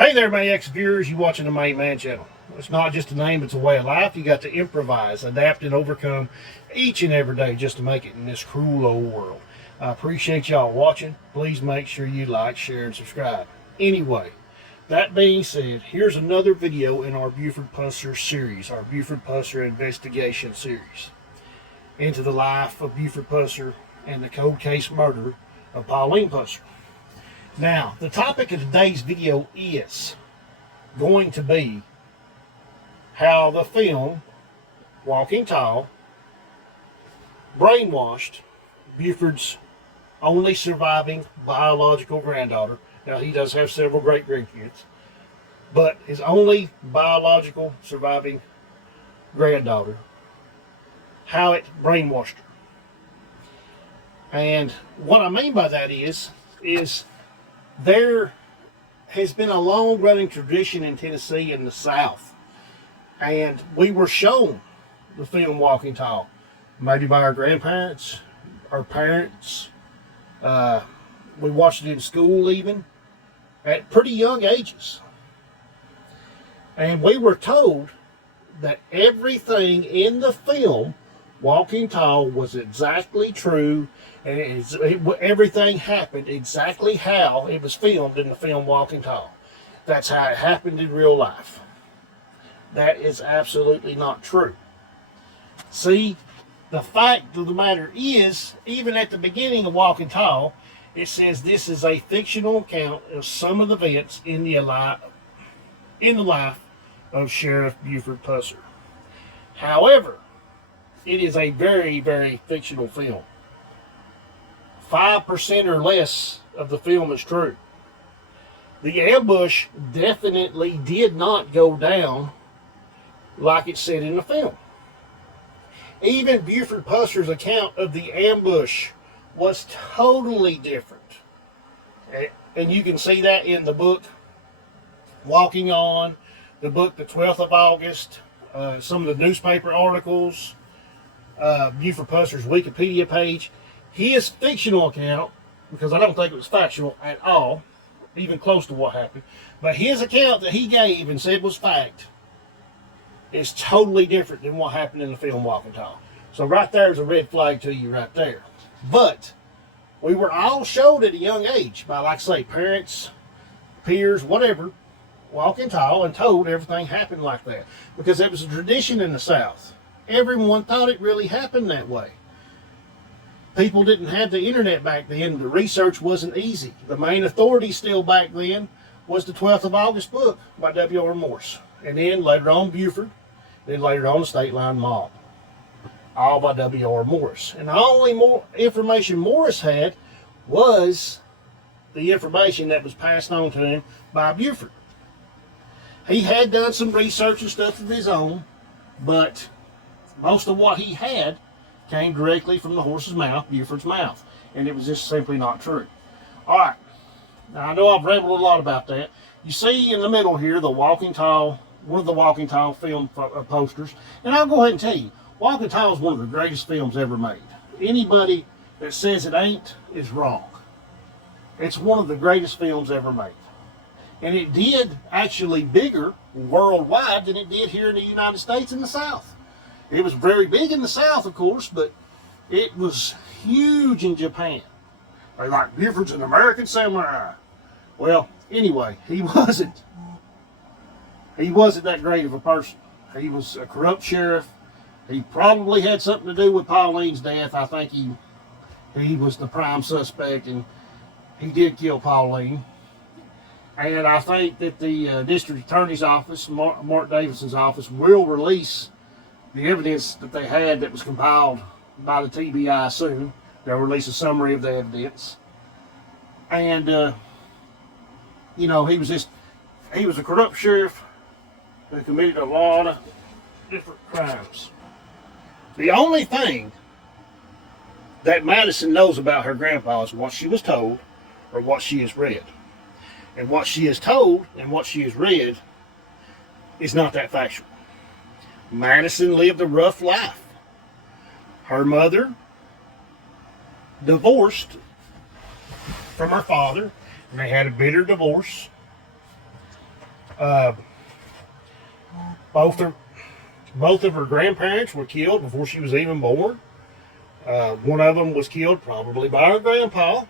Hey there, MAX viewers. You watching the Main Man channel. It's not just a name, it's a way of life. You got to improvise, adapt, and overcome each and every day just to make it in this cruel old world. I appreciate y'all watching. Please make sure you like, share, and subscribe. Anyway, that being said, here's another video in our Buford Pusser series, our Buford Pusser investigation series, into the life of Buford Pusser and the cold case murder of Pauline Pusser. Now, the topic of today's video is going to be how the film Walking Tall brainwashed Buford's only surviving biological granddaughter. Now, he does have several great grandkids, but his only biological surviving granddaughter, how it brainwashed her. And what I mean by that is there has been a long-running tradition in Tennessee in the South, and we were shown the film Walking Tall, maybe by our grandparents, our parents. We watched it in school even, at pretty young ages. And we were told that everything in the film Walking Tall was exactly true, and everything happened exactly how it was filmed in the film Walking Tall. That's how it happened in real life. That is absolutely not true. See, the fact of the matter is, even at the beginning of Walking Tall, it says this is a fictional account of some of the events in the life of Sheriff Buford Pusser. However, it is a very, very fictional film. 5% or less of the film is true. The ambush definitely did not go down like it said in the film. Even Buford Pusser's account of the ambush was totally different. And you can see that in the book Walking On, the book The 12th of August, some of the newspaper articles, Buford Pusser's Wikipedia page. His fictional account, because I don't think it was factual at all, even close to what happened, but his account that he gave and said was fact is totally different than what happened in the film Walking Tall. So right there is a red flag to you right there. But we were all showed at a young age by, like I say, parents, peers, whatever, Walking Tall, and told everything happened like that. Because it was a tradition in the South. Everyone thought it really happened that way. People didn't have the internet back then. The research wasn't easy. The main authority still back then was the 12th of August book by W.R. Morse. And then later on Buford. Then later on the State Line Mob. All by W.R. Morse. And the only more information Morris had was the information that was passed on to him by Buford. He had done some research and stuff of his own, but most of what he had came directly from the horse's mouth, Buford's mouth. And it was just simply not true. Alright, now I know I've rambled a lot about that. You see in the middle here, the Walking Tall, one of the Walking Tall film posters. And I'll go ahead and tell you, Walking Tall is one of the greatest films ever made. Anybody that says it ain't is wrong. It's one of the greatest films ever made. And it did actually bigger worldwide than it did here in the United States and the South. It was very big in the South, of course, but it was huge in Japan. They like, Buford's an American samurai. Well, anyway, he wasn't that great of a person. He was a corrupt sheriff. He probably had something to do with Pauline's death. I think he was the prime suspect, and he did kill Pauline. And I think that the district attorney's office, Mark Davidson's office, will release the evidence that they had that was compiled by the TBI soon. They'll release a summary of the evidence. And, you know, he was a corrupt sheriff who committed a lot of different crimes. The only thing that Madison knows about her grandpa is what she was told or what she has read. And what she is told and what she has read is not that factual. Madison lived a rough life. Her mother divorced from her father, and they had a bitter divorce. Uh, both of her grandparents were killed before she was even born. One of them was killed probably by her grandpa,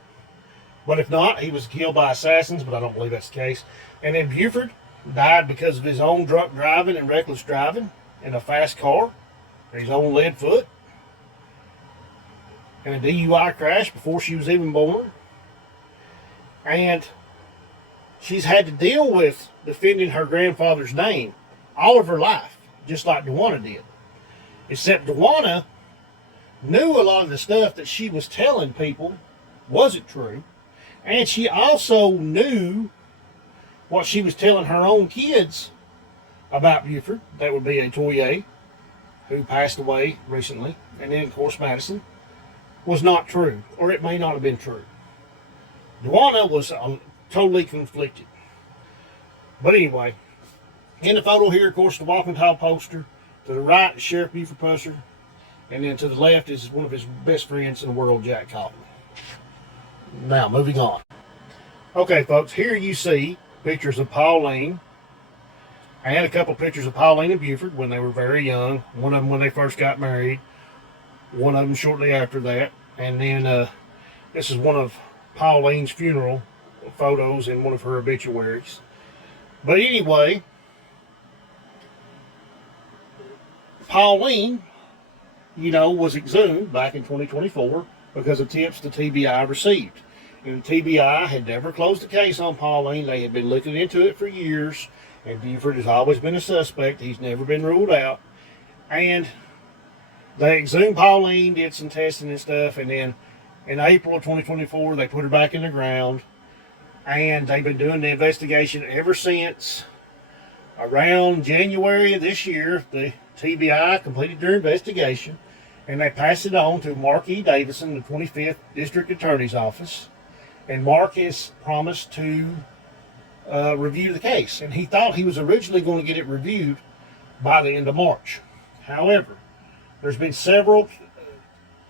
but if not, he was killed by assassins, but I don't believe that's the case. And then Buford died because of his own drunk driving and reckless driving in a fast car, his own lead foot, in a DUI crash before she was even born. And she's had to deal with defending her grandfather's name all of her life, just like Dawanna did. Except Dawanna knew a lot of the stuff that she was telling people wasn't true. And she also knew what she was telling her own kids about Buford. That would be a Toye, who passed away recently. And then, of course, Madison was not true, or it may not have been true. Dawanna was totally conflicted. But anyway, in the photo here, of course, the walking tall poster. To the right is Sheriff Buford Pusser. And then to the left is one of his best friends in the world, Jack Copley. Now, moving on. Okay, folks, here you see pictures of Pauline. I had a couple pictures of Pauline and Buford when they were very young. One of them when they first got married. One of them shortly after that. And then this is one of Pauline's funeral photos in one of her obituaries. But anyway, Pauline, was exhumed back in 2024 because of tips the TBI received. And the TBI had never closed the case on Pauline. They had been looking into it for years, and Buford has always been a suspect. He's never been ruled out. And they exhumed Pauline, did some testing and stuff, and then in April of 2024, they put her back in the ground, and they've been doing the investigation ever since. Around January of this year, the TBI completed their investigation, and they passed it on to Mark E. Davison, the 25th District Attorney's Office. And Mark has promised to review the case, and he thought he was originally going to get it reviewed by the end of March. However, there's been several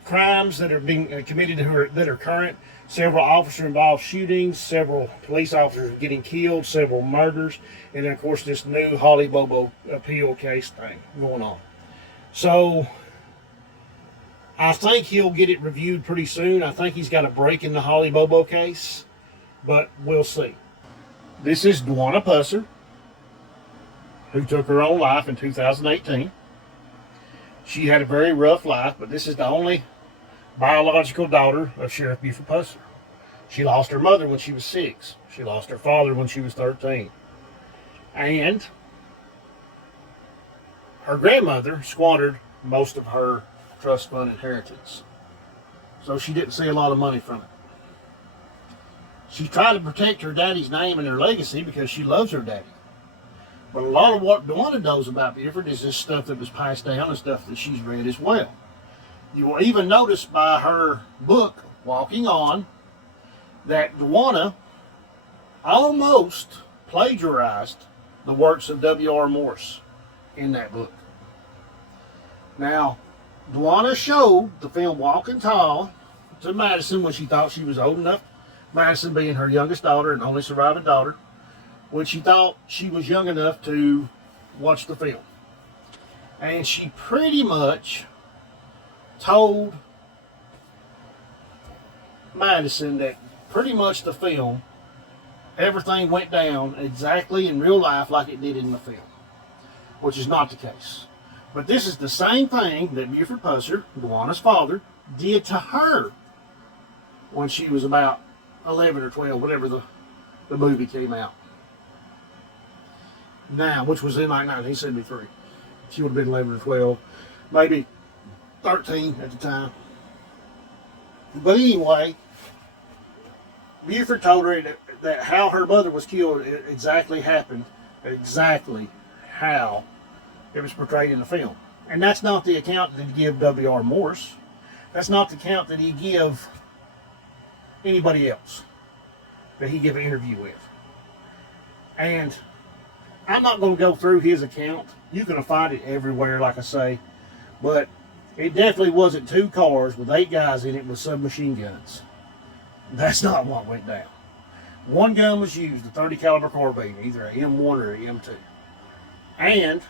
crimes that are being committed that are current, several officer-involved shootings, several police officers getting killed, several murders, and then, of course, this new Holly Bobo appeal case thing going on. So I think he'll get it reviewed pretty soon. I think he's got a break in the Holly Bobo case, but we'll see. This is Dawanna Pusser, who took her own life in 2018. She had a very rough life, but this is the only biological daughter of Sheriff Buford Pusser. She lost her mother when she was 6. She lost her father when she was 13. And her grandmother squandered most of her trust fund inheritance. So she didn't see a lot of money from it. She tried to protect her daddy's name and her legacy because she loves her daddy. But a lot of what Dawanna knows about Buford is this stuff that was passed down and stuff that she's read as well. You will even notice by her book, Walking On, that Dawanna almost plagiarized the works of W.R. Morse in that book. Now, Dawanna showed the film Walking Tall to Madison when she thought she was old enough, Madison being her youngest daughter and only surviving daughter, when she thought she was young enough to watch the film. And she pretty much told Madison that pretty much the film, everything went down exactly in real life like it did in the film, which is not the case. But this is the same thing that Buford Pusser, Dawanna's father, did to her when she was about 11 or 12, whenever the movie came out. Now, which was in like 1973. She would have been 11 or 12, maybe 13 at the time. But anyway, Buford told her that how her mother was killed exactly happened, exactly how it was portrayed in the film. And that's not the account that he gave W.R. Morse. That's not the account that he give anybody else that he give an interview with. And I'm not going to go through his account. You can find it everywhere, like I say. But it definitely wasn't 2 cars with 8 guys in it with submachine guns. That's not what went down. One gun was used, a .30 caliber carbine, either a M1 or a M2. And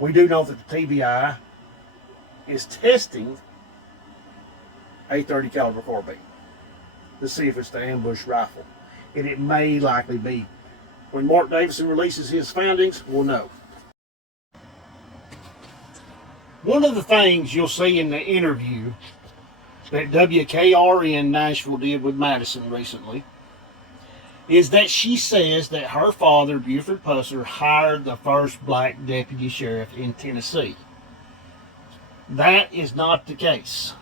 we do know that the TBI is testing a .30 caliber carbine to see if it's the ambush rifle. And it may likely be. When Mark Davison releases his findings, we'll know. One of the things you'll see in the interview that WKRN Nashville did with Madison recently is that she says that her father, Buford Pusser, hired the first black deputy sheriff in Tennessee. That is not the case.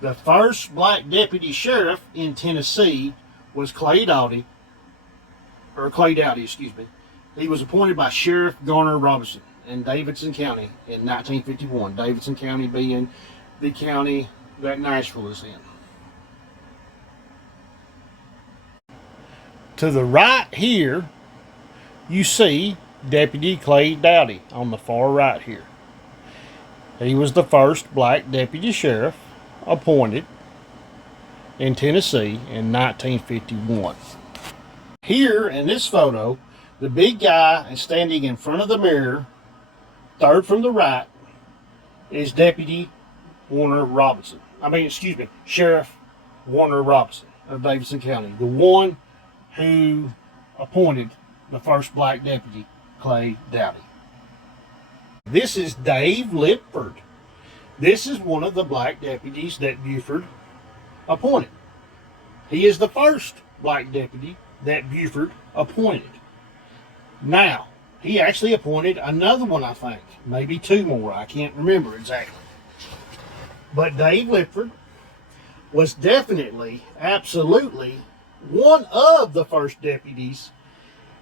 The first black deputy sheriff in Tennessee was Clay Dowdy, excuse me. He was appointed by Sheriff Garner Robinson in Davidson County in 1951. Davidson County being the county that Nashville is in. To the right here, you see Deputy Clay Dowdy on the far right here. He was the first black deputy sheriff appointed in Tennessee in 1951. Here in this photo, the big guy is standing in front of the mirror, third from the right, is Deputy Sheriff Warner Robinson of Davidson County, the one who appointed the first black deputy, Clay Dowdy. This is Dave Lipford. This is one of the black deputies that Buford appointed. He is the first black deputy that Buford appointed. Now, he actually appointed another one, I think. Maybe two more. I can't remember exactly. But Dave Lipford was definitely, absolutely, one of the first deputies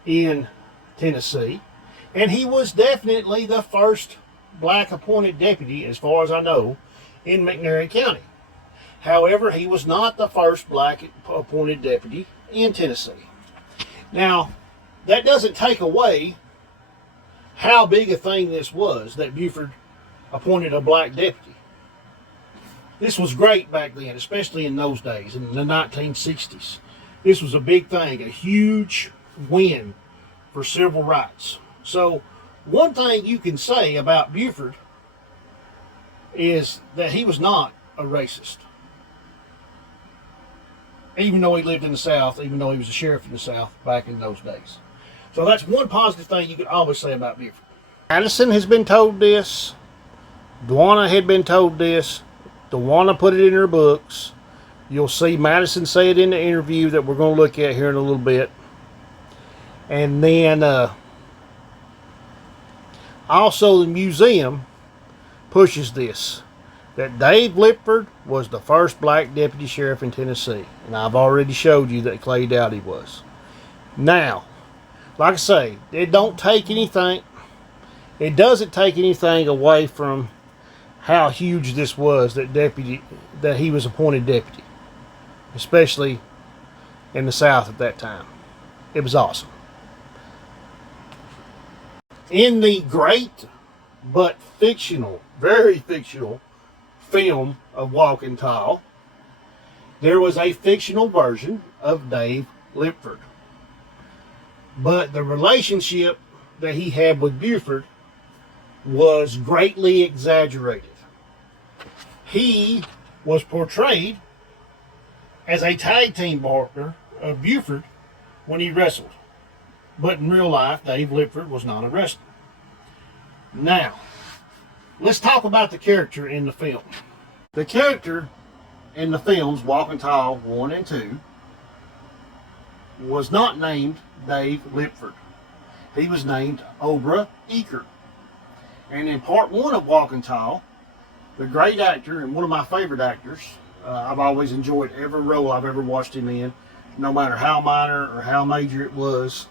in Tennessee. And he was definitely the first black appointed deputy, as far as I know, in McNairy County. However, he was not the first black appointed deputy in Tennessee. Now, that doesn't take away how big a thing this was that Buford appointed a black deputy. This was great back then, especially in those days, in the 1960s. This was a big thing, a huge win for civil rights. So, one thing you can say about Buford is that he was not a racist. Even though he lived in the South, even though he was a sheriff in the South back in those days. So that's one positive thing you could always say about Buford. Madison has been told this. Dwana had been told this. Dwana put it in her books. You'll see Madison say it in the interview that we're going to look at here in a little bit. And then also the museum pushes this, that Dave Lipford was the first black deputy sheriff in Tennessee. And I've already showed you that Clay Dowdy was. Now, like I say, it doesn't take anything away from how huge this was, that he was appointed deputy, especially in the South at that time. It was awesome. In the great but fictional, very fictional film of Walking Tall, there was a fictional version of Dave Lipford. But the relationship that he had with Buford was greatly exaggerated. He was portrayed as a tag team partner of Buford when he wrestled. But in real life, Dave Lipford was not a wrestler. Now, let's talk about the character in the film. The character in the films Walking Tall 1 and 2 was not named Dave Lipford. He was named Obra Eaker. And in part 1 of Walking Tall, the great actor and one of my favorite actors, I've always enjoyed every role I've ever watched him in, no matter how minor or how major it was.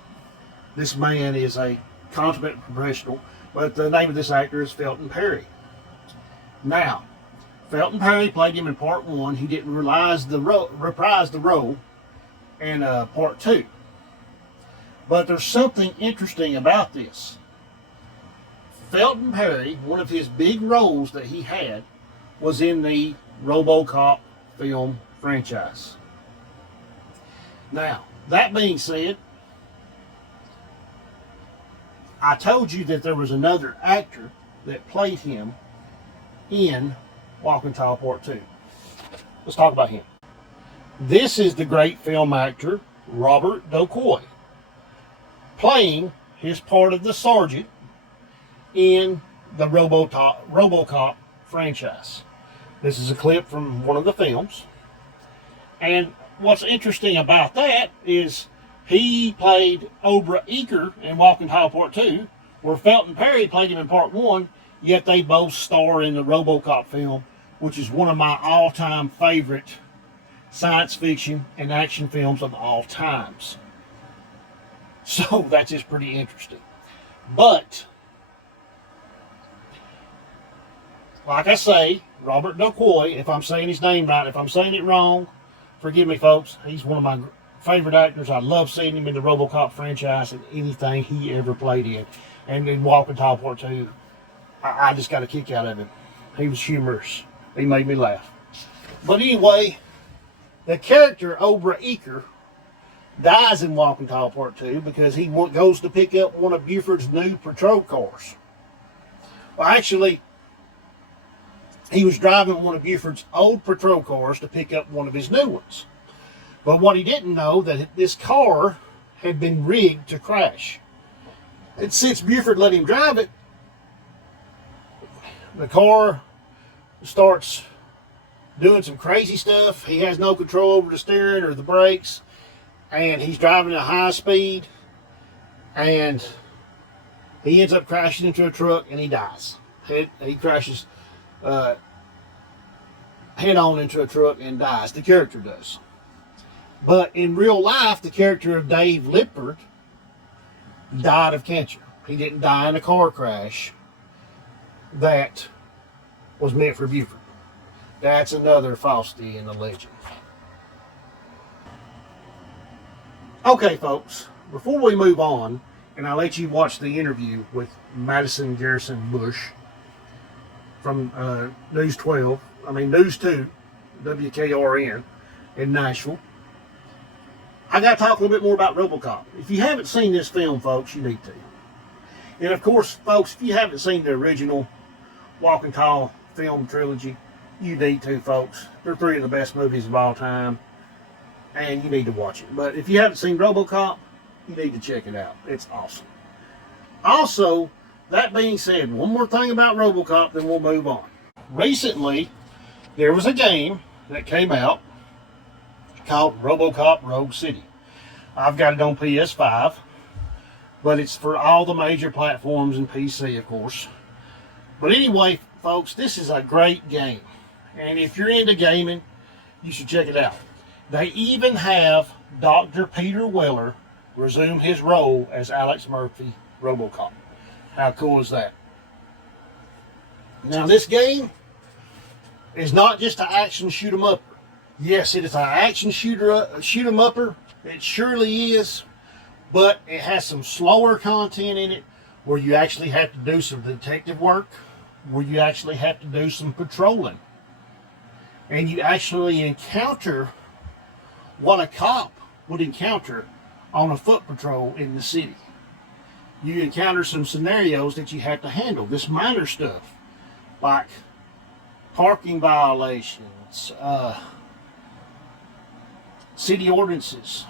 This man is a consummate professional, but the name of this actor is Felton Perry. Now, Felton Perry played him in part 1. He didn't reprise the role in part 2. But there's something interesting about this. Felton Perry, one of his big roles that he had, was in the RoboCop film franchise. Now, that being said, I told you that there was another actor that played him in Walking Tall Part 2. Let's talk about him. This is the great film actor Robert Docoy, playing his part of the sergeant in the RoboCop franchise. This is a clip from one of the films. And what's interesting about that is he played Obra Eaker in Walking Tall Part 2, where Felton Perry played him in Part 1, yet they both star in the RoboCop film, which is one of my all-time favorite science fiction and action films of all times. So that's just pretty interesting. But, like I say, Robert Docoy, if I'm saying his name right, if I'm saying it wrong, forgive me, folks. He's one of my favorite actors. I love seeing him in the RoboCop franchise and anything he ever played in. And in Walking Tall Part 2, I just got a kick out of him. He was humorous. He made me laugh. But anyway, the character Obra Eaker dies in Walking Tall Part 2 because he goes to pick up one of Buford's new patrol cars. Well, actually, he was driving one of Buford's old patrol cars to pick up one of his new ones. But what he didn't know, that this car had been rigged to crash. And since Buford let him drive it, the car starts doing some crazy stuff. He has no control over the steering or the brakes, and he's driving at high speed, and he ends up crashing into a truck and he dies. He crashes head on into a truck and dies. The character does. But in real life, the character of Dave Lippert died of cancer. He didn't die in a car crash that was meant for Buford. That's another falsity in the legend. Okay, folks, before we move on, and I'll let you watch the interview with Madison Garrison Busch from News 2, WKRN in Nashville. I got to talk a little bit more about RoboCop. If you haven't seen this film, folks, you need to. And of course, folks, if you haven't seen the original Walking Tall film trilogy, you need to, folks. They're three of the best movies of all time, and you need to watch it. But if you haven't seen RoboCop, you need to check it out. It's awesome. Also, that being said, one more thing about RoboCop, then we'll move on. Recently, there was a game that came out called RoboCop Rogue City. I've got it on PS5, but it's for all the major platforms and PC, of course. But anyway, folks, this is a great game. And if you're into gaming, you should check it out. They even have Dr. Peter Weller resume his role as Alex Murphy, RoboCop. How cool is that? Now, this game is not just an action shoot-em-upper. Yes, it is an action shoot-em-upper. It surely is. But it has some slower content in it where you actually have to do some detective work, where you actually have to do some patrolling. And you actually encounter what a cop would encounter on a foot patrol in the city. You encounter some scenarios that you have to handle. This minor stuff, like parking violations, city ordinances,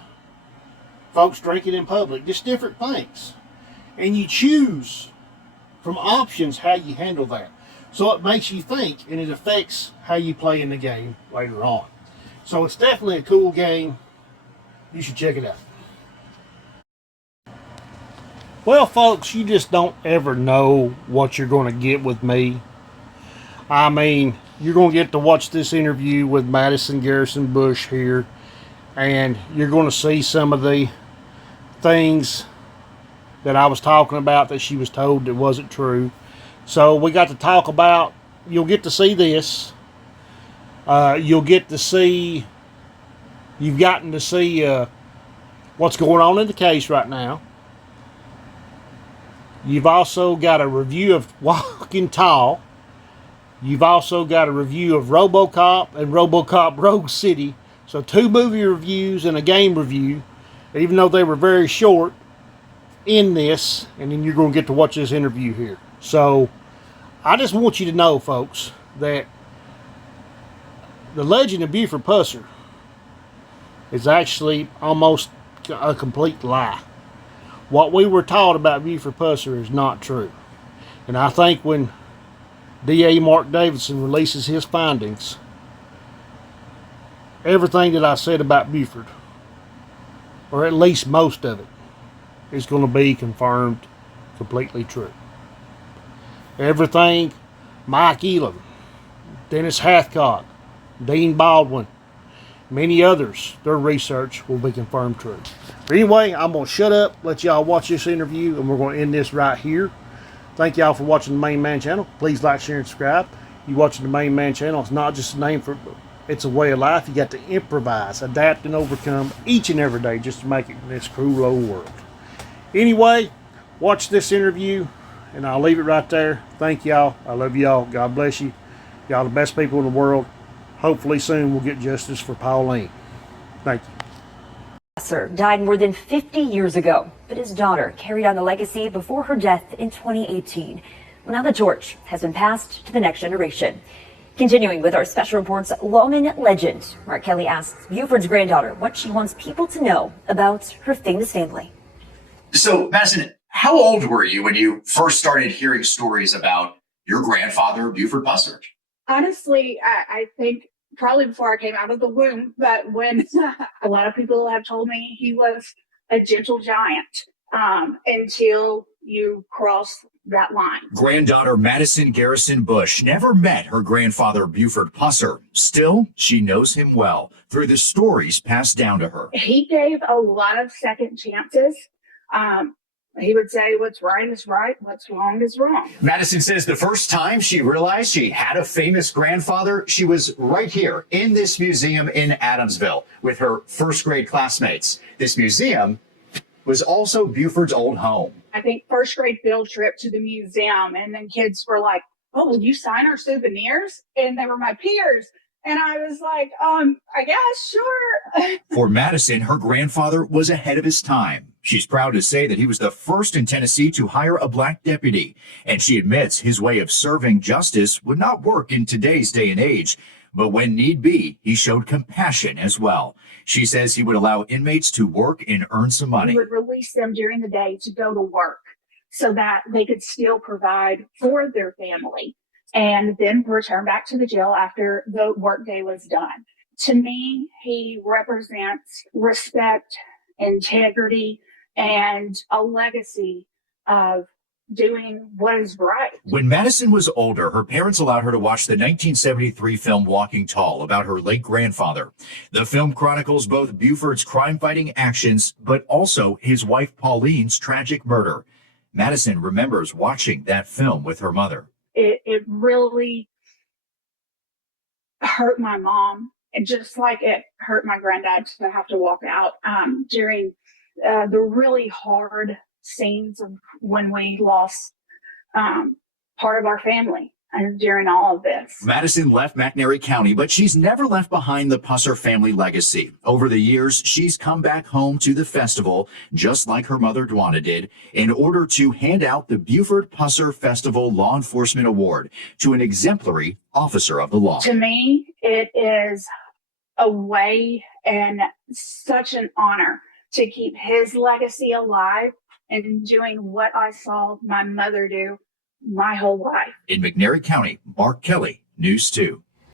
folks drinking in public, just different things. And you choose from options how you handle that. So it makes you think, and it affects how you play in the game later on. So it's definitely a cool game. You should check it out. Well, folks, you just don't ever know what you're going to get with me. I mean, you're going to get to watch this interview with Madison Garrison Busch here, and you're going to see some of the things that I was talking about that she was told that wasn't true. So we got to talk about, you'll get to see this. You'll get to see, you've gotten to see what's going on in the case right now. You've also got a review of Walking Tall. You've also got a review of RoboCop and RoboCop Rogue City. So 2 movie reviews and a game review, even though they were very short in this, and then you're going to get to watch this interview here. So I just want you to know, folks, that the legend of Buford Pusser is actually almost a complete lie. What we were taught about Buford Pusser is not true. And I think when D.A. Mark Davidson releases his findings, everything that I said about Buford, or at least most of it, is going to be confirmed completely true. Everything Mike Elam, Dennis Hathcock, Dean Baldwin, many others, their research will be confirmed true. But anyway, I'm going to shut up, let y'all watch this interview, and we're going to end this right here. Thank y'all for watching the Main Man channel. Please like, share, and subscribe. You watching the Main Man channel, it's not just a name for, it's a way of life. You got to improvise, adapt, and overcome each and every day just to make it in this cruel old world. Anyway, watch this interview, and I'll leave it right there. Thank y'all. I love y'all. God bless you. Y'all the best people in the world. Hopefully soon we'll get justice for Pauline. Thank you. Pusser died more than 50 years ago, but his daughter carried on the legacy before her death in 2018. Well, now the torch has been passed to the next generation. Continuing with our special reports, lawman legend, Mark Kelly asks Buford's granddaughter what she wants people to know about her famous family. So, Madison, how old were you when you first started hearing stories about your grandfather, Buford Pusser? Honestly, I think probably before I came out of the womb, but when a lot of people have told me he was a gentle giant until you cross that line. Granddaughter Madison Garrison Busch never met her grandfather, Buford Pusser. Still, she knows him well through the stories passed down to her. He gave a lot of second chances. He would say what's right is right, what's wrong is wrong. Madison says the first time she realized she had a famous grandfather, she was right here in this museum in Adamsville with her first grade classmates. This museum was also Buford's old home. I think first grade field trip to the museum, and then kids were like, "Oh, will you sign our souvenirs?" And they were my peers. And I was like, I guess, sure. For Madison, her grandfather was ahead of his time. She's proud to say that he was the first in Tennessee to hire a black deputy. And she admits his way of serving justice would not work in today's day and age. But when need be, he showed compassion as well. She says he would allow inmates to work and earn some money. He would release them during the day to go to work so that they could still provide for their family, and then return back to the jail after the workday was done. To me, he represents respect, integrity, and a legacy of doing what is right. When Madison was older, her parents allowed her to watch the 1973 film Walking Tall about her late grandfather. The film chronicles both Buford's crime-fighting actions, but also his wife Pauline's tragic murder. Madison remembers watching that film with her mother. It really hurt my mom, and just like it hurt my granddad to have to walk out during the really hard scenes of when we lost part of our family and during all of this. Madison left McNairy County, but she's never left behind the Pusser family legacy. Over the years, she's come back home to the festival, just like her mother Dwana did, in order to hand out the Buford Pusser Festival Law Enforcement Award to an exemplary officer of the law. To me, it is a way and such an honor to keep his legacy alive and doing what I saw my mother do my whole life. In McNairy County, Mark Kelly, News 2.